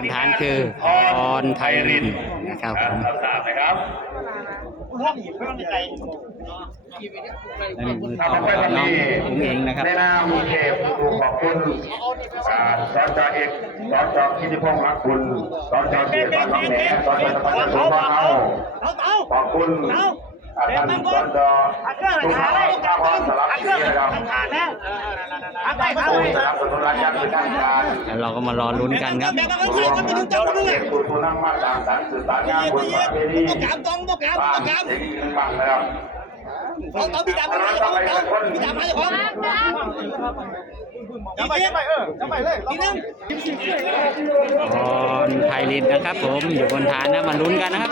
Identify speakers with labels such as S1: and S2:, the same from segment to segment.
S1: คนฐานคือพรไพรินนะครับผม
S2: รับทราบนะครับ
S1: และนี่มือทองของน้องอุ้งเองนะครับ
S2: ในนามเขตครูขอบคุณอ่าสจเอกสจกิติพงษ์รักคุณสจเกียรติบ้านหนองแหนสจตะพันธ์สุภาเอาขอบคุณ อ่าท่านสจทุกท่านข้าพเจ้าสารพัดนะครับสับสนุนรายการเป็นทางการ
S1: แล้วเราก็มารอลุ้นกันครับ
S2: รวมทั้งเด็กผู้นำมาตามสารสื่อสารงานบุญประเพณีบ้านเด็กยืนบังนะครับ
S3: เอาเอาพี่ดำมาเลยเอาเอาพี่ดำมาเลยครับจับไปจับไปเออจับไปเลยทีนึง
S1: พรไพรินนะครับ ผมอยู่บนฐานนะมาลุ้นกันนะครับ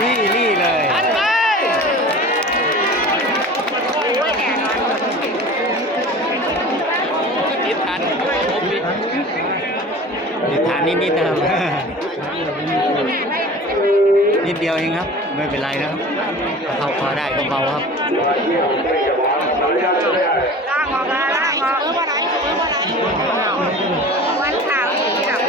S1: รี่รี่เลย ติดฐานติดฐานนิดๆนะครับ นิดเดียวเองครับ ไม่เป็นไรนะครับเข้าคอได้ก็เบาครับ
S4: ล่างออกมาล่างออกเออวันไหนเออวันไหนวันข่าวดีแบบ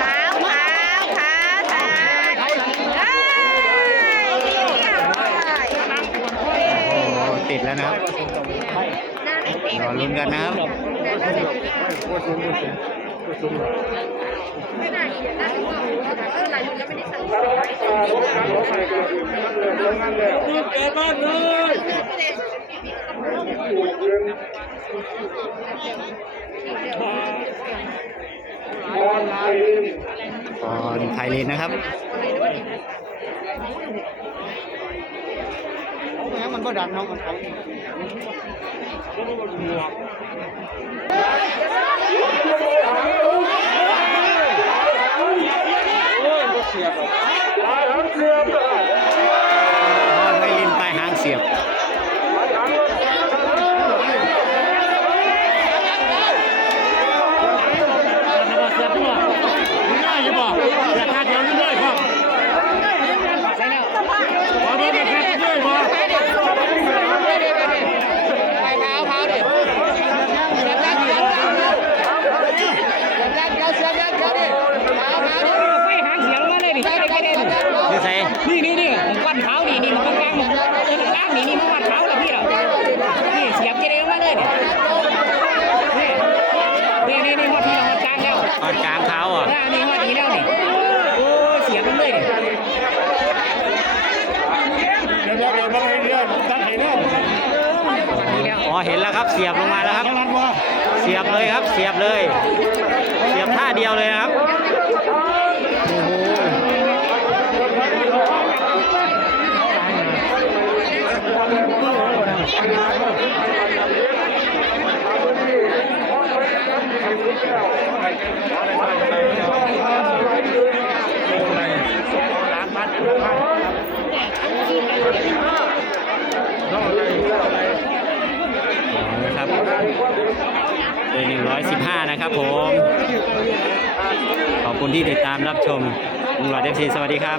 S4: ขาวขาวขาวสะอาดเอ้ยดีจังเลย
S1: โอ้โหติดแล้ว นะครับรอลุ้นกันนะครับพรไพรินนะครับ
S3: มัน ก็ดังเนาะมันเขา
S1: พรไพรินปลายหางเสียบ นี่ใส่
S5: นี่นี่นี่วันเท้านี่นี่มันกลางเออกลางนี่นี่มันวันเท้าแล้วพี่เหรอนี่เสียบเกลียวมาเลยเนี่ยนี่นี่นี่หอดที่หอดกลางแล้ว
S1: ตอนกลางเท้าอะ
S5: อ่านี่หอดนี้แล้วนี่โอ้เสียบมันเลยนี่
S3: เดี๋ยวเดี๋ยวเดี๋ยวเดี๋ยวตั้งให้เนาะ
S5: นี่แล้ว
S1: อ๋อเห็นแล้วครับเสียบลงมาแล้วครับ เสียบเลยครับเสียบเลย เสียบท่าเดียวเลยนะครับ โอ้โห นะครับ เป็น115นะครับผม ขอบคุณที่ติดตามรับชมลุงหลอดเอฟซีสวัสดีครับ